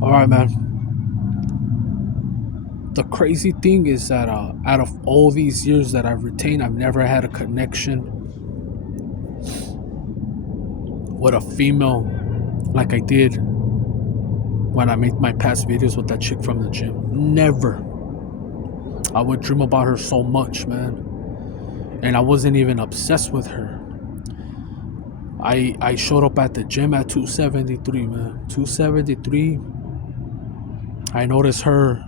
All right, man. The crazy thing is that out of all these years that I've retained, I've never had a connection with a female like I did when I made my past videos with that chick from the gym. Never. I would dream about her so much, man. And I wasn't even obsessed with her. I showed up at the gym at 273, man. 273. I noticed her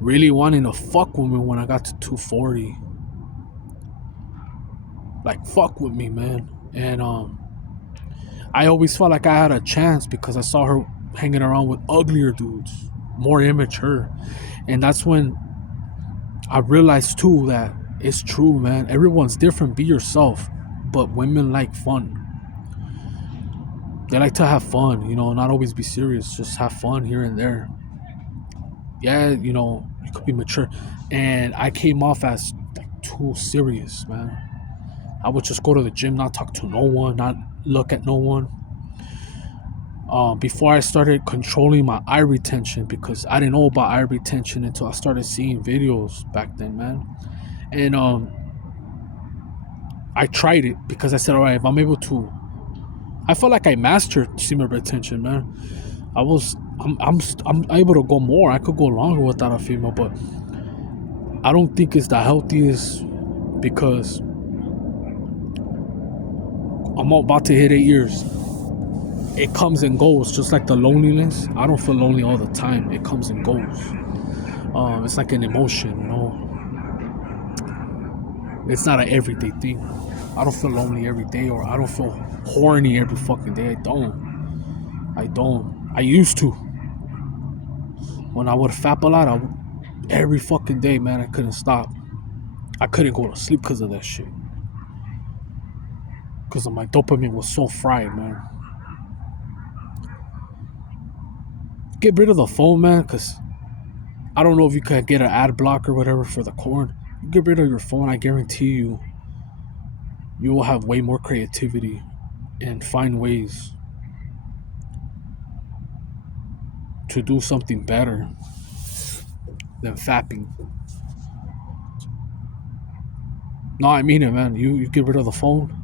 really wanting to fuck with me when I got to 240. Like, fuck with me, man. And I always felt like I had a chance because I saw her hanging around with uglier dudes, more immature. And that's when I realized too that it's true, man. Everyone's different. Be yourself. But women like fun. They like to have fun, not always be serious. Just have fun here and there. Yeah, you could be mature. And I came off as like too serious, man. I would just go to the gym, not talk to no one, not look at no one. Before I started controlling my eye retention, because I didn't know about eye retention until I started seeing videos back then, man. And I tried it because I said, all right, if I'm able to, I felt like I mastered semen retention, man. I'm able to go more. I could go longer without a female, but I don't think it's the healthiest because I'm about to hit 8 years. It comes and goes, just like the loneliness. I don't feel lonely all the time. It comes and goes. It's like an emotion. It's not an everyday thing. I don't feel lonely every day, or I don't feel horny every fucking day. I don't. I used to. When I would fap a lot, every fucking day, man, I couldn't stop. I couldn't go to sleep because of that shit. Because my dopamine was so fried, man. Get rid of the phone, man, because I don't know if you could get an ad block or whatever for the corn. You get rid of your phone, I guarantee you will have way more creativity and find ways to do something better than fapping. No, I mean it, man. You get rid of the phone,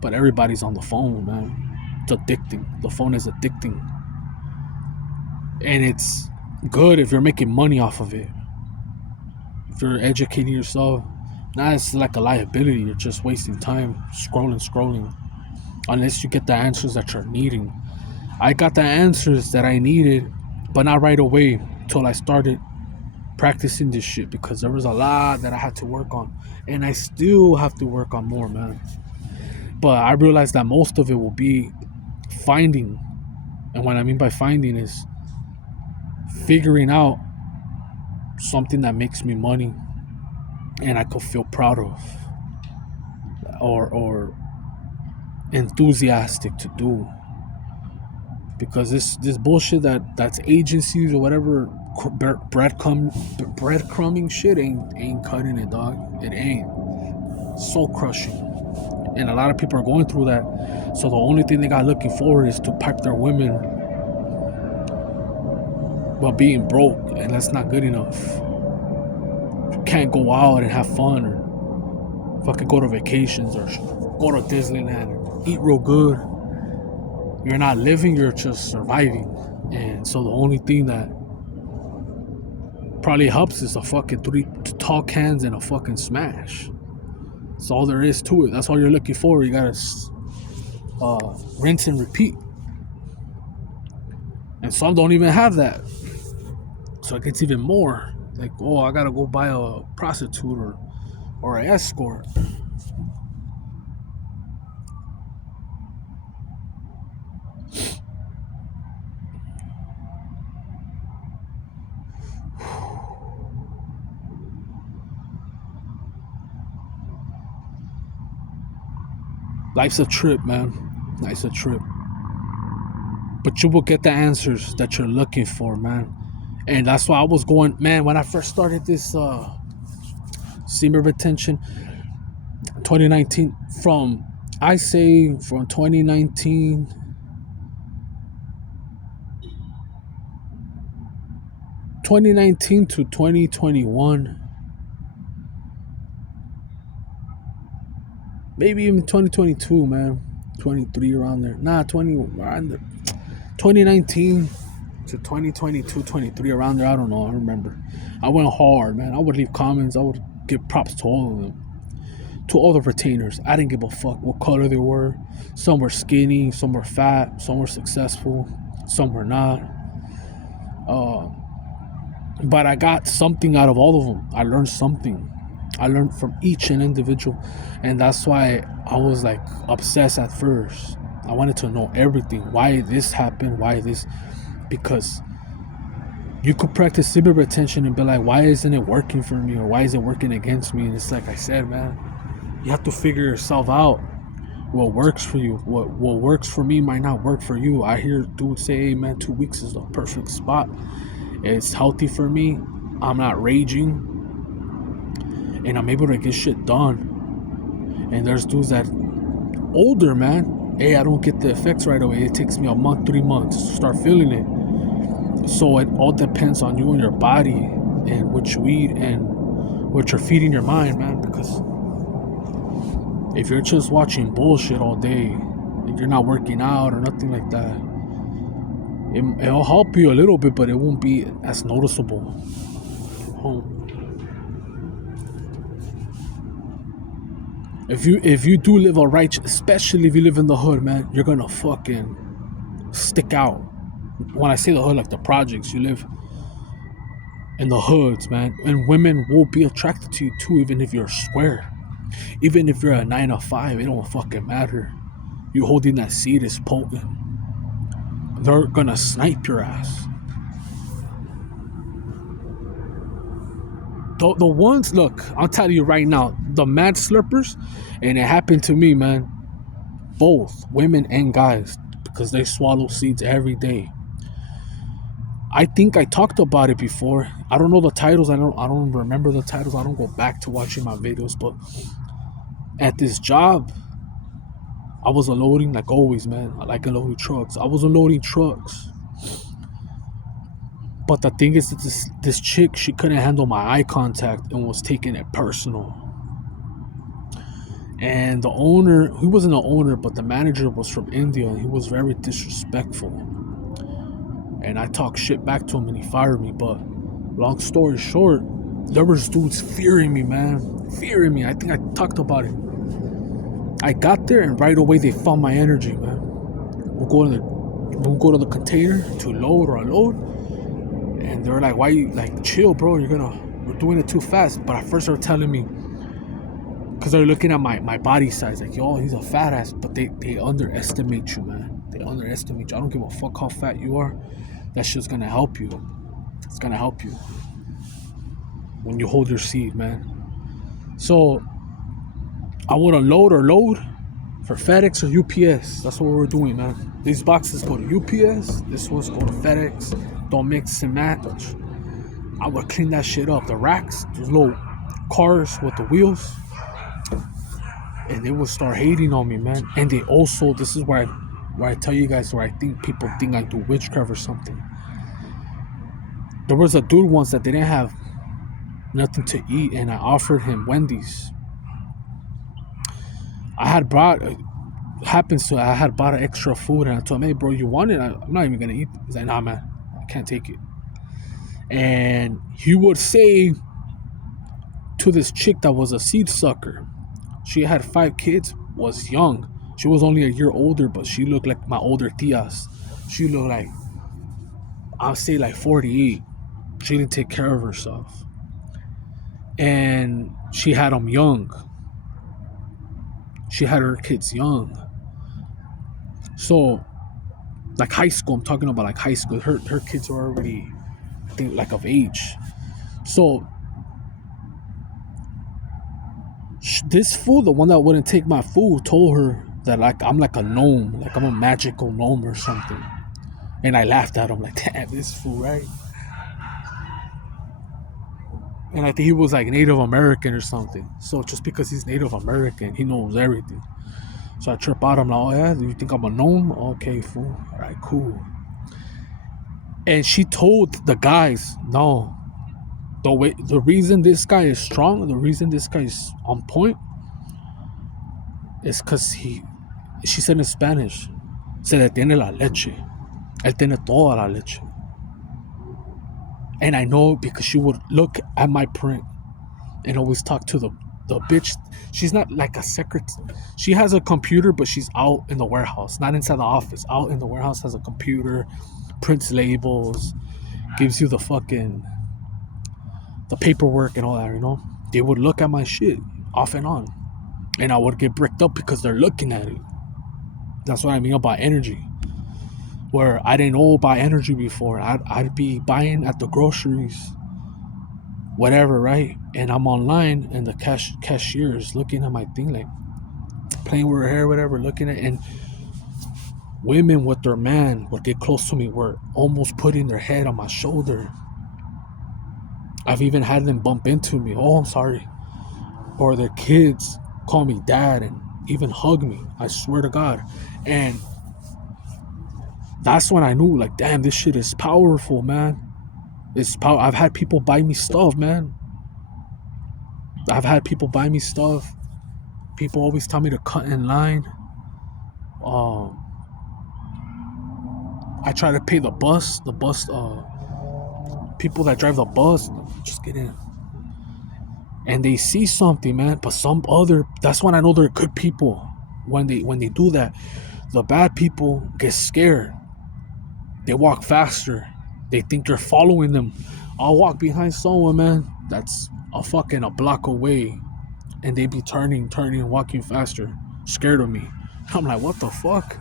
but everybody's on the phone, man. It's addicting. The phone is addicting. And it's good if you're making money off of it. If you're educating yourself, now it's like a liability. You're just wasting time scrolling. Unless you get the answers that you're needing. I got the answers that I needed, but not right away till I started practicing this shit, because there was a lot that I had to work on. And I still have to work on more, man. But I realized that most of it will be finding. And what I mean by finding is figuring out something that makes me money and I could feel proud of, or enthusiastic to do. Because this bullshit that's agencies or whatever, breadcrumbing shit ain't cutting it, dog. It ain't. So crushing. And a lot of people are going through that. So the only thing they got looking forward is to pipe their women while being broke, and that's not good enough. You can't go out and have fun, or fucking go to vacations, or go to Disneyland and eat real good. You're not living, you're just surviving. And so the only thing that probably helps is a fucking 3 tall cans and a fucking smash. That's all there is to it. That's all you're looking for. You gotta rinse and repeat. And some don't even have that. So it gets even more. Like, oh, I gotta go buy a prostitute or an escort. Life's a trip, man. Life's a trip. But you will get the answers that you're looking for, man. And that's why I was going, man, when I first started this semen retention 2019, from 2019 2019 to 2021, maybe even 2022, man. 23 around there. Nah, 20 around there. 2019 to 2022, 23 around there. I don't know. I remember. I went hard, man. I would leave comments. I would give props to all of them. To all the retainers. I didn't give a fuck what color they were. Some were skinny, some were fat, some were successful, some were not. But I got something out of all of them. I learned something. I learned from each and individual. And that's why I was like obsessed at first. I wanted to know everything. Why this happened, why this. Because you could practice sleep retention and be like, why isn't it working for me? Or why is it working against me? And it's like I said, man, you have to figure yourself out. What works for you, what works for me might not work for you. I hear dudes say, hey man, 2 weeks is the perfect spot. It's healthy for me. I'm not raging, and I'm able to get shit done. And there's dudes that older, man, hey, I don't get the effects right away. It takes me a month, 3 months to start feeling it. So it all depends on you and your body and what you eat and what you're feeding your mind, man. Because if you're just watching bullshit all day, if you're not working out or nothing like that, it'll help you a little bit, but it won't be as noticeable. If you do live a righteous, especially if you live in the hood, man, you're gonna fucking stick out. When I say the hood, like the projects, you live in the hoods, man, and women will be attracted to you too, even if you're square. Even if you're a 9 to 5, it don't fucking matter. You holding that seed is potent. They're gonna snipe your ass. The ones, look, I'll tell you right now, the mad slurpers, and it happened to me, man. Both women and guys, because they swallow seeds every day. I think I talked about it before. I don't know the titles. I don't remember the titles. I don't go back to watching my videos, but at this job, I was unloading, like always, man. I like unloading trucks. I was unloading trucks. But the thing is that this chick, she couldn't handle my eye contact and was taking it personal. And the owner, he wasn't the owner, but the manager was from India, and he was very disrespectful. And I talked shit back to him and he fired me. But long story short, there was dudes fearing me, man. Fearing me. I think I talked about it. I got there and right away they found my energy, man. We'll go to the container to load or unload. And they were like, why you, like, chill, bro, we're doing it too fast. But at first they were telling me, because they're looking at my body size, like, yo, he's a fat ass. But they underestimate you, man. They underestimate you. I don't give a fuck how fat you are. That shit's gonna help you. It's gonna help you when you hold your seed, man. So I would unload or load for FedEx or UPS. That's what we're doing, man. These boxes go to UPS. This one's go to FedEx. Don't mix and match. I would clean that shit up. The racks, those little cars with the wheels, and they would start hating on me, man. And they also, this is where I tell you guys where I think people think I do witchcraft or something. There was a dude once that didn't have nothing to eat, and I offered him Wendy's. I had brought extra food, and I told him, hey bro, you want it? I'm not even gonna eat. He's like, nah man, I can't take it. And he would say to this chick that was a seed sucker, she had 5 kids, was young. She was only a year older, but she looked like my older tias. She looked like, I'll say like 48. She didn't take care of herself. And she had them young. She had her kids young. So, like high school, I'm talking about like high school. Her kids were already, I think, like of age. So, this fool, the one that wouldn't take my food, told her that like I'm like a gnome, like I'm a magical gnome or something. And I laughed at him like, damn, this fool, right? And I think he was like Native American or something. So just because he's Native American, he knows everything. So I trip out. I'm like, oh yeah, do you think I'm a gnome? Okay, fool. All right, cool. And she told the guys, no, the reason this guy is strong, the reason this guy is on point, is because she said in Spanish, se detiene la leche. Él tiene toda la leche. And I know because she would look at my print and always talk to the bitch. She's not like a secretary. She has a computer, but she's out in the warehouse, not inside the office. Out in the warehouse, has a computer, prints labels, gives you the paperwork and all that, you know. They would look at my shit off and on, and I would get bricked up because they're looking at it. That's what I mean about energy. Where I didn't know about energy before. I'd be buying at the groceries, whatever, right? And I'm online, and the cashier is looking at my thing, like playing with her hair, whatever, looking at, and women with their man would get close to me, were almost putting their head on my shoulder. I've even had them bump into me. Oh, I'm sorry. Or their kids call me dad and even hug me. I swear to God. And that's when I knew, like, damn, this shit is powerful, man. It's power. I've had people buy me stuff, man. I've had people buy me stuff. People always tell me to cut in line. I try to pay the bus, people that drive the bus, just get in. And they see something, man. But that's when I know they're good people. When they do that, the bad people get scared. They walk faster. They think you're following them. I'll walk behind someone, man, that's a block away, and they be turning, walking faster, scared of me. I'm like, what the fuck?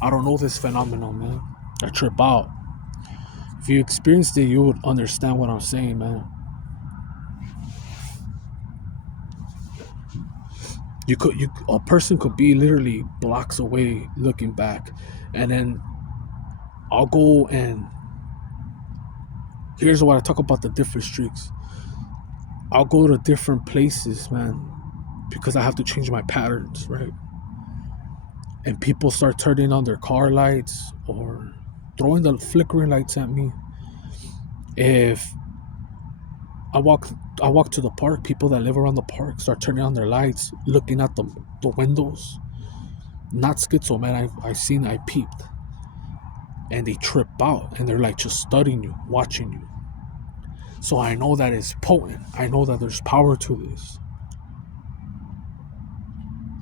I don't know this phenomenon, man. I trip out. If you experienced it, you would understand what I'm saying, man. A person could be literally blocks away looking back, and then I'll go, and here's what I talk about, the different streaks. I'll go to different places, man, because I have to change my patterns, right? And people start turning on their car lights or throwing the flickering lights at me. If I walk to the park, people that live around the park start turning on their lights, looking at the windows. Not schizo, man. I peeped. And they trip out, and they're like just studying you, watching you. So I know that it's potent. I know that there's power to this.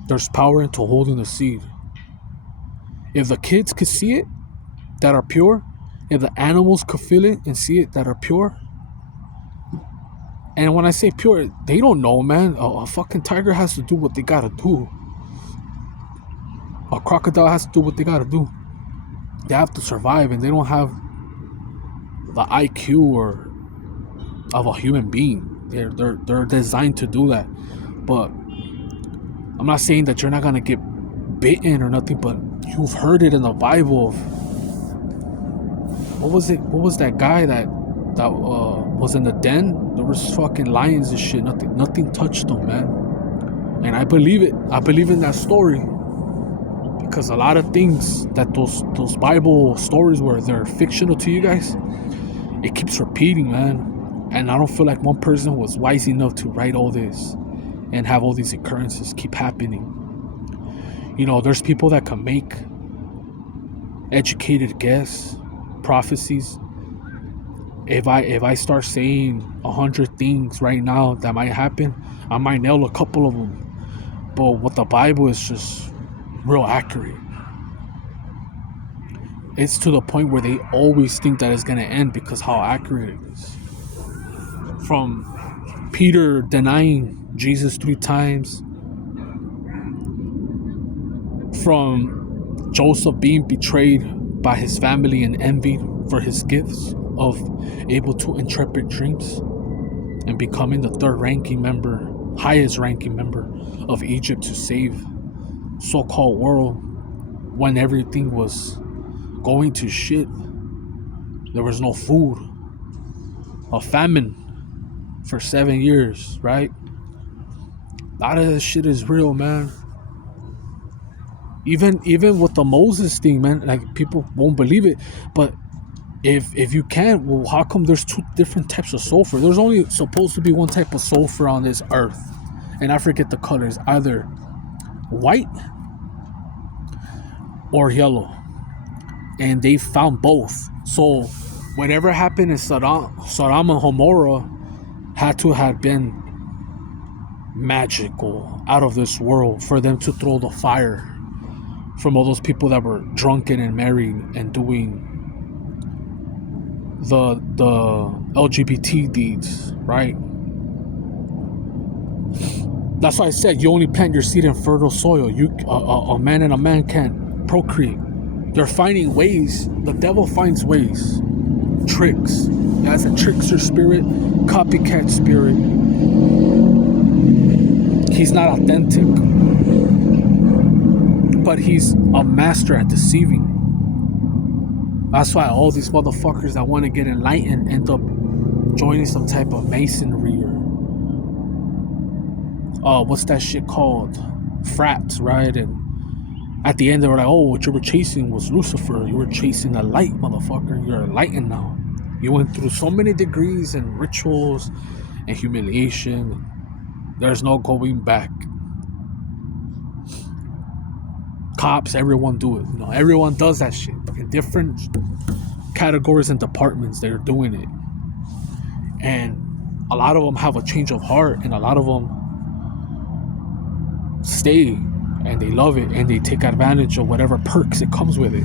There's power into holding the seed. If the kids could see it, that are pure, if the animals could feel it and see it, that are pure. And when I say pure, they don't know, man. A fucking tiger has to do what they gotta do. A crocodile has to do what they gotta do. They have to survive, and they don't have the IQ of a human being. They're designed to do that. But I'm not saying that you're not gonna get bitten or nothing, but you've heard it in the Bible. What was it? What was that guy that was in the den? There was fucking lions and shit. Nothing touched him, man. And I believe it. I believe in that story, because a lot of things that those Bible stories where they're fictional to you guys, it keeps repeating, man. And I don't feel like one person was wise enough to write all this and have all these occurrences keep happening. You know, there's people that can make educated guess, prophecies. If I start saying 100 things right now that might happen, I might nail a couple of them. But what the Bible is just real accurate. It's to the point where they always think that it's gonna end because how accurate it is. From Peter denying Jesus 3 times, from Joseph being betrayed by his family and envied for his gifts of able to interpret dreams, and becoming the highest ranking member of Egypt to save so-called world when everything was going to shit. There was no food, a famine for 7 years, right? A lot of this shit is real, man. Even with the Moses thing, man, like, people won't believe it, but If you can, well, how come there's two different types of sulfur? There's only supposed to be one type of sulfur on this earth, and I forget the colors, either white or yellow, and they found both. So whatever happened in Sodom and Gomorrah had to have been magical, out of this world, for them to throw the fire from all those people that were drunken and married and doing the LGBT deeds, right? That's why I said you only plant your seed in fertile soil. A man and a man can't procreate. They're finding ways. The devil finds ways, tricks. He has a trickster spirit, copycat spirit. He's not authentic, but he's a master at deceiving. That's why all these motherfuckers that want to get enlightened end up joining some type of masonry or what's that shit called? Frats, right? And at the end they were like, oh, what you were chasing was Lucifer. You were chasing a light, motherfucker. You're enlightened now. You went through so many degrees and rituals and humiliation. There's no going back. Cops, everyone do it. You know, everyone does that shit in different categories and departments. They're doing it, and a lot of them have a change of heart, and a lot of them stay and they love it and they take advantage of whatever perks it comes with it.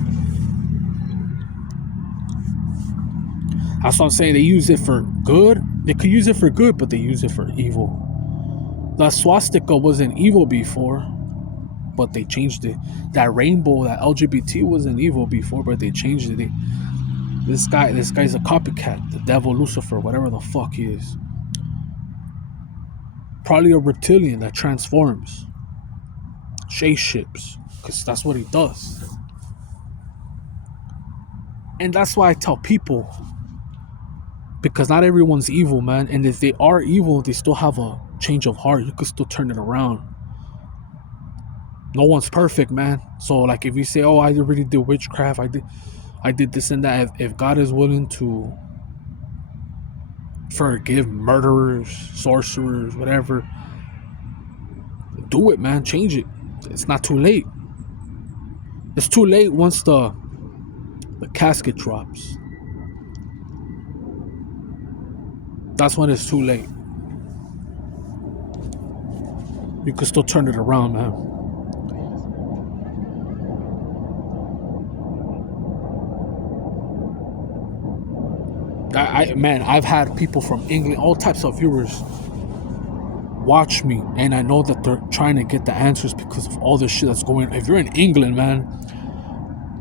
That's what I'm saying. They use it for good. They could use it for good, but they use it for evil. The swastika wasn't evil before, but they changed it. That rainbow, that LGBT wasn't evil before, but they changed it. This guy's a copycat. The devil, Lucifer, whatever the fuck he is. Probably a reptilian that transforms. Spaceships, because that's what he does. And that's why I tell people, because not everyone's evil, man. And if they are evil, they still have a change of heart. You could still turn it around. No one's perfect, man. So like if you say, oh, I already did witchcraft, I did this and that. If God is willing to forgive murderers, sorcerers, whatever, do it, man. Change it. It's not too late. It's too late once the casket drops. That's when it's too late. You can still turn it around, man. Man, I've had people from England, all types of viewers, watch me, and I know that they're trying to get the answers because of all this shit that's going on. If you're in England, man,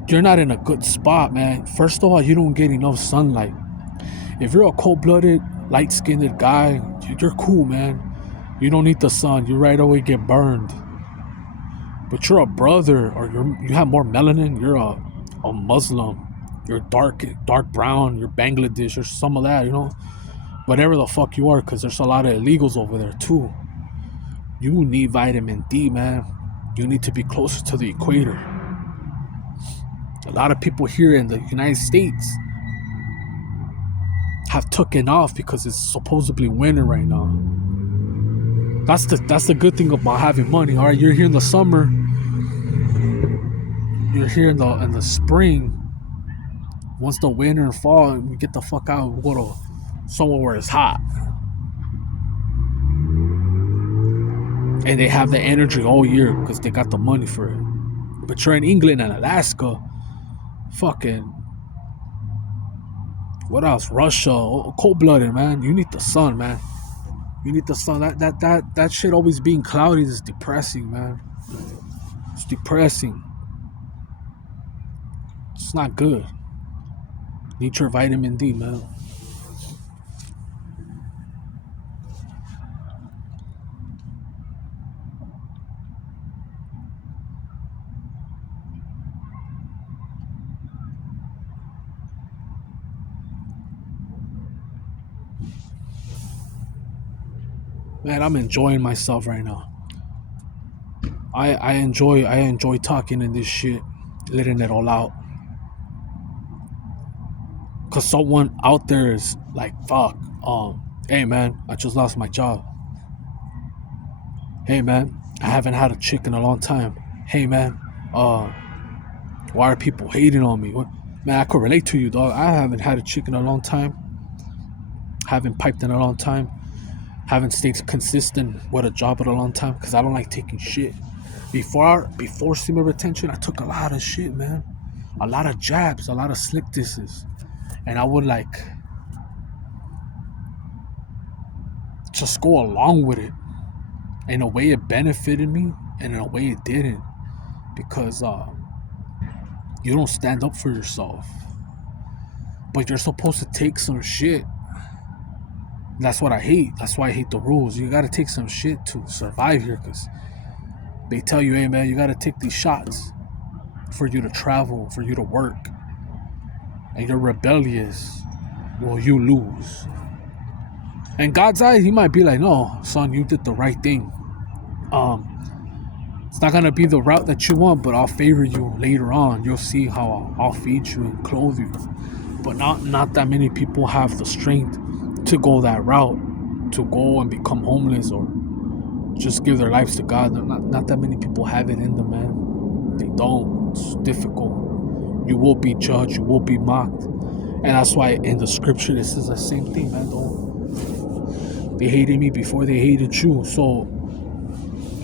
you're not in a good spot, man. First of all, you don't get enough sunlight. If you're a cold-blooded, light-skinned guy, you're cool, man. You don't need the sun. You right away get burned. But you're a brother, or you have more melanin. You're a Muslim. You're dark brown. You're Bangladesh or some of that, you know. Whatever the fuck you are, because there's a lot of illegals over there too. You need vitamin D, man. You need to be closer to the equator. A lot of people here in the United States have taken off because it's supposedly winter right now. That's the good thing about having money. All right, you're here in the summer. You're here in the spring. Once the winter and fall, we get the fuck out. We go to somewhere where it's hot, and they have the energy all year because they got the money for it. But you're in England and Alaska, fucking what else? Russia, cold-blooded, man. You need the sun, man. You need the sun. That shit always being cloudy is depressing, man. It's depressing. It's not good. Need your vitamin D, man. Man, I'm enjoying myself right now. I enjoy talking in this shit, letting it all out. Cause someone out there is like, fuck, hey man, I just lost my job. Hey man, I haven't had a chick in a long time. Hey man, why are people hating on me? What? Man, I could relate to you, dog. I haven't had a chick in a long time. Haven't piped in a long time. Haven't stayed consistent with a job in a long time because I don't like taking shit. Before senior retention, I took a lot of shit, man. A lot of jabs, a lot of slick disses. And I would like just go along with it. In a way it benefited me, and in a way it didn't. Because you don't stand up for yourself. But you're supposed to take some shit. That's what I hate. That's why I hate the rules. You gotta take some shit to survive here, because they tell you, hey man, you gotta take these shots for you to travel, for you to work. And you're rebellious, well, you lose. In God's eyes, he might be like, no, son, you did the right thing. It's not gonna be the route that you want, but I'll favor you later on. You'll see how I'll feed you and clothe you. But not that many people have the strength to go that route, to go and become homeless or just give their lives to God. Not that many people have it in them, man. They don't. It's difficult. You will be judged. You will be mocked. And that's why in the scripture it says the same thing, man. They hated me before they hated you. So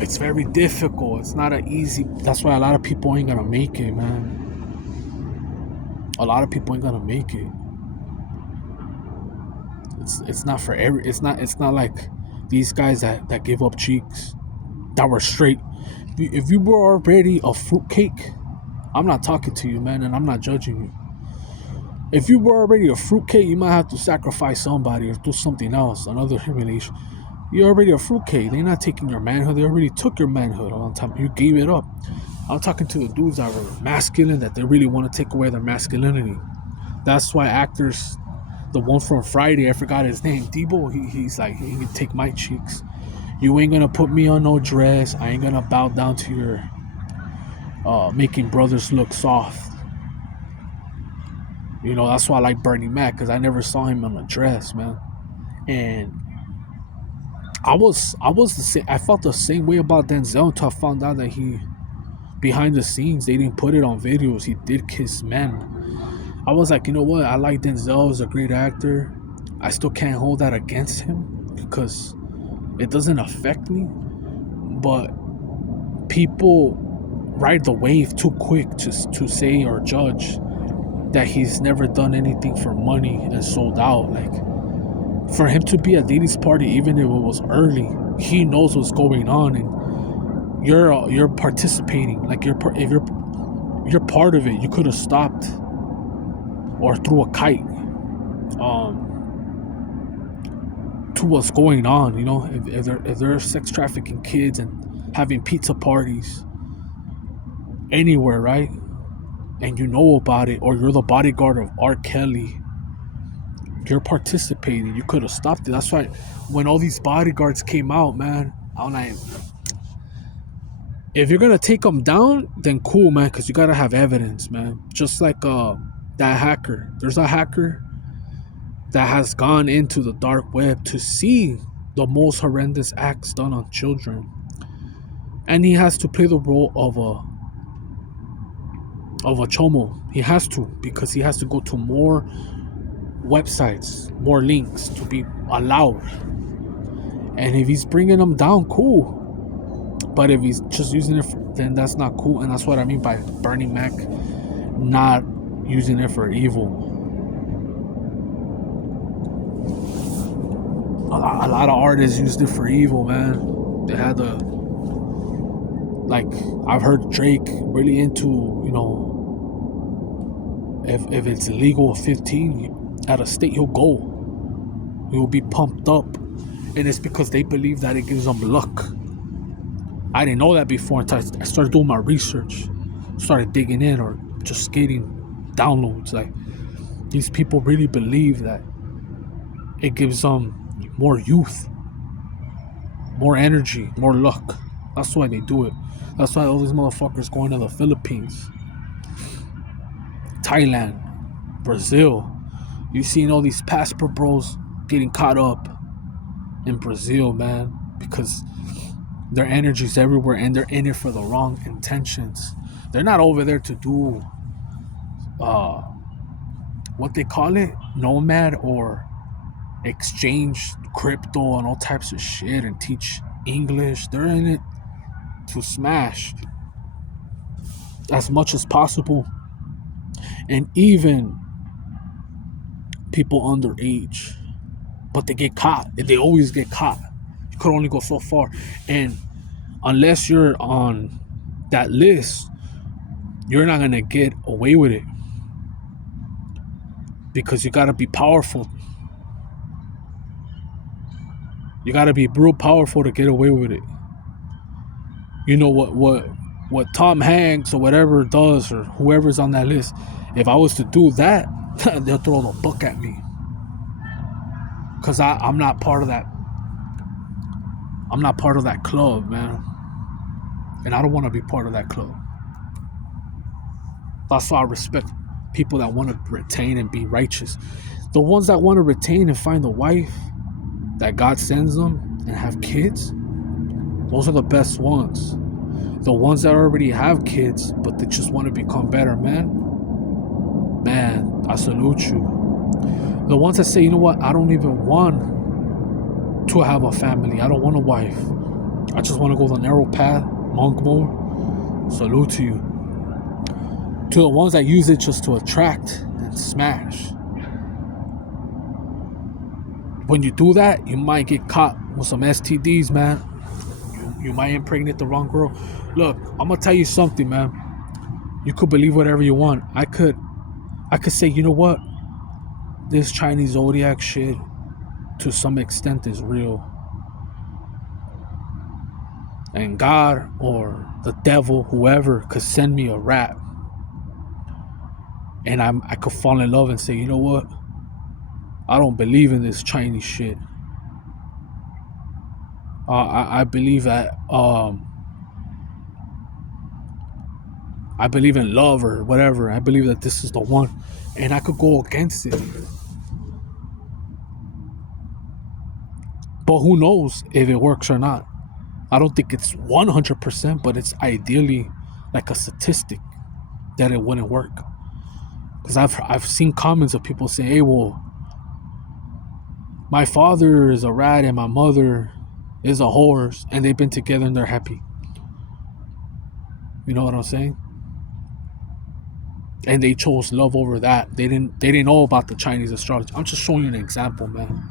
it's very difficult. It's not an easy. That's why a lot of people ain't gonna make it, man. A lot of people ain't gonna make it. It's not for every. It's not like these guys that give up cheeks, that were straight. If you were already a fruitcake, I'm not talking to you, man, and I'm not judging you. If you were already a fruitcake, you might have to sacrifice somebody or do something else, another humiliation. You're already a fruitcake. They're not taking your manhood. They already took your manhood a long time. You gave it up. I'm talking to the dudes that were masculine, that they really want to take away their masculinity. That's why actors, the one from Friday, I forgot his name, Debo, he's like, he can take my cheeks. You ain't gonna put me on no dress. I ain't gonna bow down to your making brothers look soft. You know, that's why I like Bernie Mac, because I never saw him in a dress, man. And I was the same. I felt the same way about Denzel until I found out that he, behind the scenes, they didn't put it on videos. He did kiss men. I was like, you know what? I like Denzel. He's a great actor. I still can't hold that against him because it doesn't affect me. But people ride the wave too quick to say or judge that he's never done anything for money and sold out. Like, for him to be at Diddy's party, even if it was early, he knows what's going on, and you're participating. Like, if you're part of it, you could have stopped or threw a kite to what's going on. You know, if they're sex trafficking kids and having pizza parties anywhere, right? And you know about it, or you're the bodyguard of R. Kelly, you're participating. You could have stopped it. That's why when all these bodyguards came out, man, I'm like, if you're gonna take them down, then cool, man, because you gotta have evidence, man. Just like that hacker. There's a hacker that has gone into the dark web to see the most horrendous acts done on children, and he has to play the role of a chomo. He has to, because he has to go to more websites, more links to be allowed. And if he's bringing them down, cool. But if he's just using it then that's not cool. And that's what I mean by Bernie Mac not using it for evil. A lot of artists used it for evil, man. They had the, like, I've heard Drake really into, you know, if it's illegal at 15 at a state, he'll go. He'll be pumped up. And it's because they believe that it gives them luck. I didn't know that before until I started doing my research, started digging in, or just getting downloads. Like, these people really believe that it gives them more youth, more energy, more luck. That's why they do it. That's why all these motherfuckers going to the Philippines, Thailand, Brazil, You seen all these passport bros getting caught up in Brazil, man, because their energy's everywhere and they're in it for the wrong intentions. They're not over there to do what they call it, nomad, or exchange crypto and all types of shit and teach English. They're in it to smash as much as possible. And even people underage, but they get caught. They always get caught. You could only go so far, and unless you're on that list, you're not gonna get away with it, because you gotta be powerful. You gotta be real powerful to get away with it. You know what Tom Hanks or whatever does, or whoever's on that list. If I was to do that, they'll throw the book at me, because I'm not part of that. I'm not part of that club, man, and I don't want to be part of that club. That's why I respect people that want to retain and be righteous. The ones that want to retain and find a wife that God sends them and have kids, those are the best ones. The ones that already have kids, but they just want to become better, man, I salute you. The ones that say, you know what, I don't even want to have a family. I don't want a wife. I just want to go the narrow path, monk mode. Salute to you. To the ones that use it just to attract and smash. When you do that, you might get caught with some STDs, man. You might impregnate the wrong girl. Look, I'm gonna tell you something, man. You could believe whatever you want. I could say, you know what? This Chinese zodiac shit, to some extent, is real. And God or the devil, whoever, could send me a rat. And I could fall in love and say, you know what? I don't believe in this Chinese shit. I believe that I believe in love or whatever. I believe that this is the one, and I could go against it. But who knows if it works or not? I don't think it's 100%, but it's ideally like a statistic that it wouldn't work. Because I've seen comments of people saying, hey, well, my father is a rat and my mother is a horse, and they've been together and they're happy. You know what I'm saying? And they chose love over that. They didn't know about the Chinese astrology. I'm just showing you an example, man.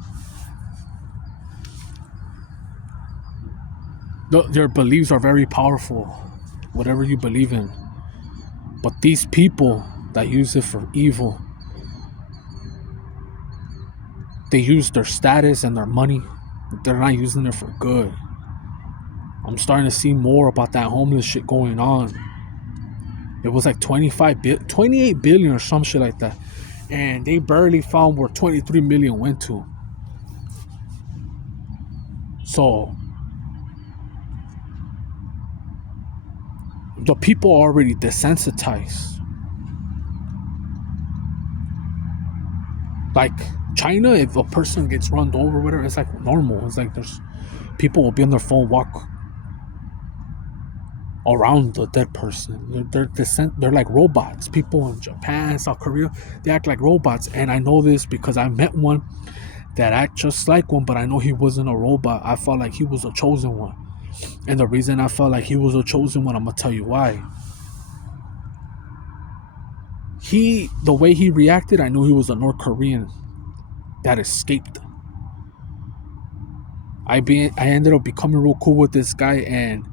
Their beliefs are very powerful, whatever you believe in. But these people that use it for evil, they use their status and their money. They're not using it for good. I'm starting to see more about that homeless shit going on. It was like 28 billion or some shit like that. And they barely found where 23 million went to. So the people are already desensitized. Like China, if a person gets run over, whatever, it's like normal. It's like there's people will be on their phone, walk around the dead person. They're like robots. People in Japan, South Korea, they act like robots. And I know this because I met one that act just like one, but I know he wasn't a robot. I felt like he was a chosen one. And the reason I felt like he was a chosen one, I'm gonna tell you why. The way he reacted, I knew he was a North Korean that escaped. I ended up becoming real cool with this guy, and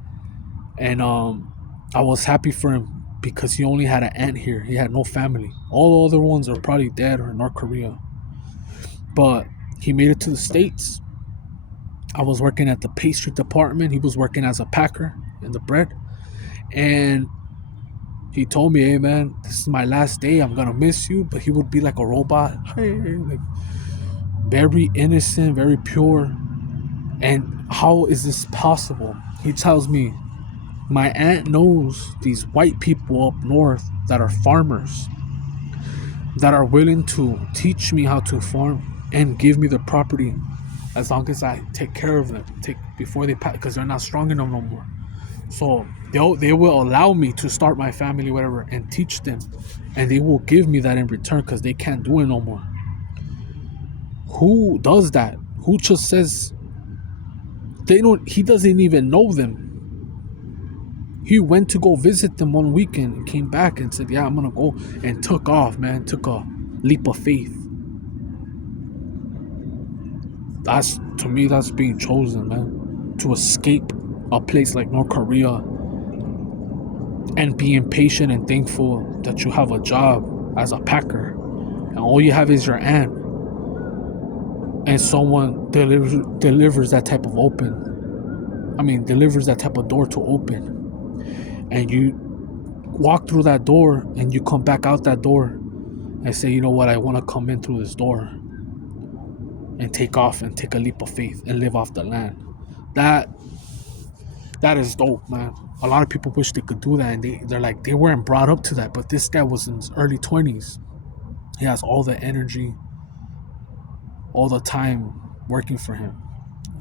I was happy for him because he only had an aunt here. He had no family. All the other ones are probably dead or in North Korea. But he made it to the States. I was working at the pastry department. He was working as a packer in the bread. And he told me, hey man, this is my last day. I'm gonna miss you. But he would be like a robot. Like, very innocent, very pure. And how is this possible? He tells me, my aunt knows these white people up north that are farmers. that are willing to teach me how to farm and give me the property as long as I take care of them, take before they pass, because they're not strong enough no more. So they will allow me to start my family, whatever, and teach them, and they will give me that in return because they can't do it no more. Who does that? Who just says they don't? He doesn't even know them. He went to go visit them one weekend and came back and said, "Yeah, I'm gonna go," and took off, man. Took a leap of faith. That's, to me, that's being chosen, man, to escape a place like North Korea and be impatient and thankful that you have a job as a packer and all you have is your aunt and someone delivers that type of delivers that type of door to open, and you walk through that door and you come back out that door and say, you know what, I want to come in through this door and take off and take a leap of faith and live off the land. That is dope, man. A lot of people wish they could do that, and they're like, they weren't brought up to that. But this guy was in his early 20s. He has all the energy, all the time working for him,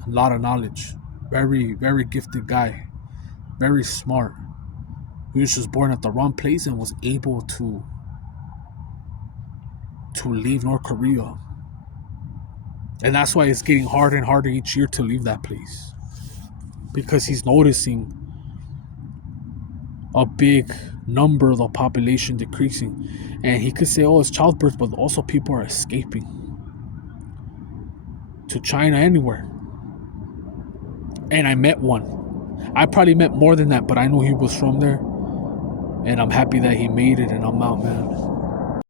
a lot of knowledge. Very, very gifted guy, very smart. He was just born at the wrong place and was able to leave North Korea. And that's why it's getting harder and harder each year to leave that place, because he's noticing a big number of the population decreasing. And he could say, oh, it's childbirth, but also people are escaping to China, anywhere. And I met one. I probably met more than that, but I know he was from there. And I'm happy that he made it, and I'm out, man.